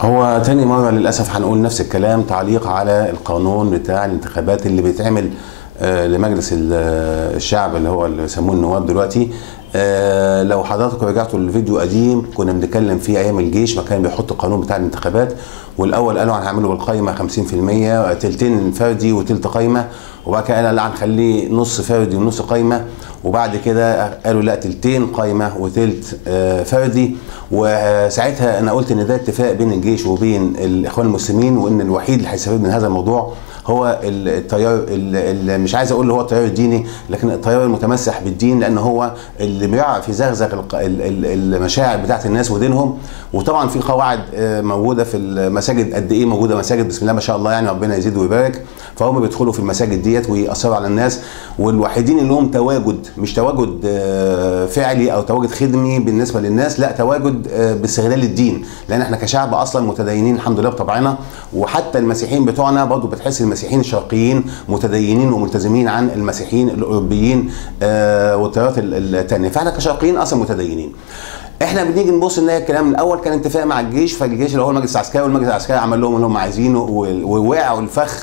هو تاني مرة للأسف هنقول نفس الكلام، تعليق على القانون بتاع الانتخابات اللي بيتعمل لمجلس الشعب اللي هو اللي بيسموه النواب دلوقتي. لو حضراتكم رجعتوا للفيديو قديم كنا بنتكلم فيه ايام الجيش ما كان بيحط القانون بتاع الانتخابات، والاول قالوا هنعمله بالقايمه 50%، تلتين فردي وتلت قايمه، وبعد كده قال لا هنخليه نص فردي ونص قايمه، وبعد كده قالوا لا تلتين قايمه وتلت فردي. وساعتها انا قلت ان ده اتفاق بين الجيش وبين الاخوان المسلمين، وان الوحيد اللي هيستفيد من هذا الموضوع هو التيار اللي مش عايز اقول هو التيار الديني، لكن التيار المتمسح بالدين، لان هو اللي بيعرف يزغزغ المشاعر بتاعت الناس ودينهم. وطبعا في قواعد موجوده في المساجد، قد ايه موجوده مساجد بسم الله ما شاء الله، يعني ربنا يزيد ويبارك. فهم بيدخلوا في المساجد ديت ويأثروا على الناس، والوحيدين اللي لهم تواجد، مش تواجد فعلي او تواجد خدمي بالنسبه للناس، لا تواجد باستغلال الدين، لان احنا كشعب اصلا متدينين الحمد لله بطبعنا. وحتى المسيحيين بتوعنا برضه بتحس المسيحيين الشرقيين متدينين وملتزمين عن المسيحيين الاوروبيين والتيارات الثانيه، فاحنا كشرقيين اصلا متدينين. احنا بنيجي نبص ان الكلام الاول كان اتفاق مع الجيش، فالجيش اللي هو المجلس العسكري، والمجلس العسكري عمل لهم اللي هم عايزينه، ووقعوا الفخ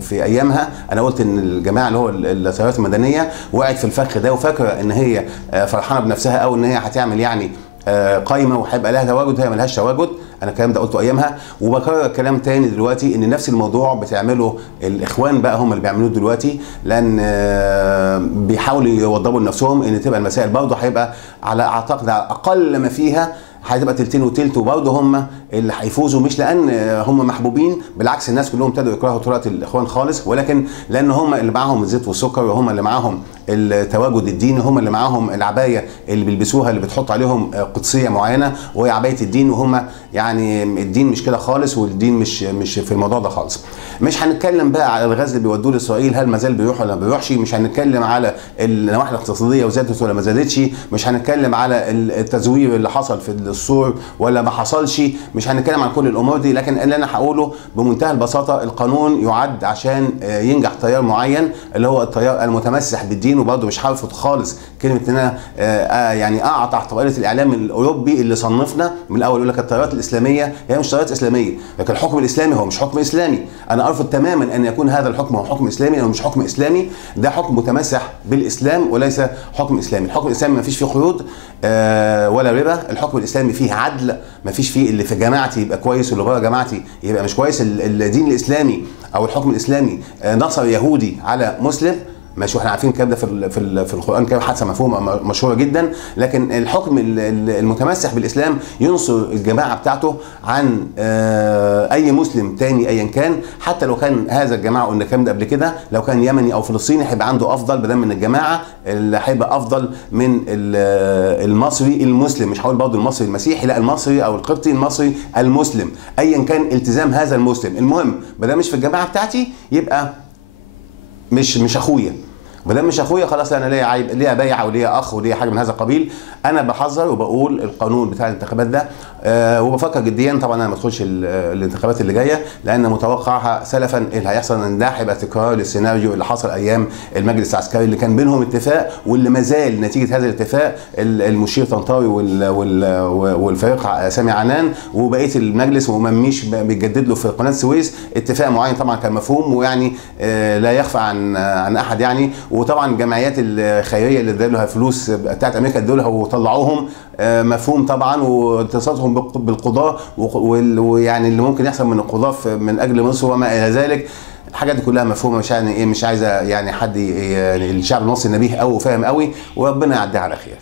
في ايامها. انا قلت ان الجماعه اللي هو التيارات المدنيه وقعت في الفخ ده، وفاكره ان هي فرحانه بنفسها، او ان هي هتعمل يعني قايمه وهيبقى لها تواجد، هي ملهاش تواجد. انا الكلام ده قلته ايامها، وبكرر الكلام تاني دلوقتي ان نفس الموضوع بتعمله الاخوان بقى، هم اللي بيعملوه دلوقتي، لان بيحاولوا يوضبوا لنفسهم ان تبقى المسائل برضه هيبقى على اعتقد اقل ما فيها هتبقى تلتين وتلت، وبرضه هم اللي هيفوزوا، مش لان هم محبوبين، بالعكس الناس كلهم ابتدوا يكرهوا طريقه الاخوان خالص، ولكن لان هم اللي معاهم الزيت والسكر، وهم اللي معاهم التواجد الديني، هم اللي معاهم العبايه اللي بيلبسوها اللي بتحط عليهم قدسيه معينه، وهي عبايه الدين، وهم يعني الدين مش كده خالص، والدين مش في الموضوع ده خالص. مش هنتكلم بقى على الغاز اللي بيودوه لاسرائيل، هل ما زال بيروح ولا ما بيروحش، مش هنتكلم على النواحي الاقتصاديه وزادت ولا ما زادتش، مش هنتكلم على التزوير اللي حصل في السور ولا ما حصلش، مش هنتكلم عن كل الامور دي. لكن اللي انا هقوله بمنتهى البساطه، القانون يعد عشان ينجح تيار معين اللي هو التيار المتمسح بالدين. وبرضه مش هرفض خالص كلمه ان انا يعني اقع تحت طائله الاعلام الاوروبي اللي صنفنا من الاول يقول لك التيارات الاسلاميه، هي مش تيارات اسلاميه، لكن الحكم الاسلامي هو مش حكم اسلامي. انا ارفض تماما ان يكون هذا الحكم هو حكم اسلامي، لانه مش حكم اسلامي، ده حكم متمسح بالاسلام وليس حكم اسلامي. الحكم الاسلامي ما فيش فيه قيود ولا ربا، الحكم الاسلامي فيه عدل، ما فيش فيه اللي في جماعتي يبقى كويس واللي بره جماعتي يبقى مش كويس. الدين الاسلامي او الحكم الاسلامي نصر يهودي على مسلم، ماشي، واحنا عارفين الكلام ده في القران الكريم، حادثه مفهومه مشهوره جدا. لكن الحكم المتمسح بالاسلام ينصر الجماعه بتاعته عن اي مسلم تاني ايا كان، حتى لو كان هذا الجماعه، قلنا الكلام ده قبل كده، لو كان يمني او فلسطيني هيبقى عنده افضل بدل من الجماعه اللي هيبقى افضل من المصري المسلم. مش هقول برضه المصري المسيحي، لا، المصري او القبطي، المصري المسلم، ايا كان التزام هذا المسلم. المهم ما دام مش في الجماعه بتاعتي يبقى مش اخويا، ما دام مش اخويا خلاص انا ليا عيب، ليا بايع وليا اخ وليا حاجه من هذا القبيل. انا بحذر وبقول القانون بتاع الانتخابات ده وبفكر جديا، طبعا انا ما ادخلش الانتخابات اللي جايه، لان متوقعها سلفا اللي هيحصل ان ده هيبقى تكرار للسيناريو اللي حصل ايام المجلس العسكري، اللي كان بينهم اتفاق، واللي ما زال نتيجه هذا الاتفاق المشير طنطاوي والفريق سامي عنان وبقيه المجلس ومميش بيجدد له في قناه السويس اتفاق معين، طبعا كان مفهوم ويعني لا يخفى عن احد يعني. وطبعا الجمعيات الخيريه اللي ادوا لها فلوس بتاعت امريكا ادوا لها وطلعوهم مفهوم طبعا، واتصالاتهم بالقضاه، ويعني اللي ممكن يحصل من القضاه من اجل مصر وما الى ذلك. الحاجات دي كلها مفهومه، مش يعني ايه، مش عايزه يعني حد الشعب المصري نبيه قوي وفاهم قوي، وربنا يعديها على خير.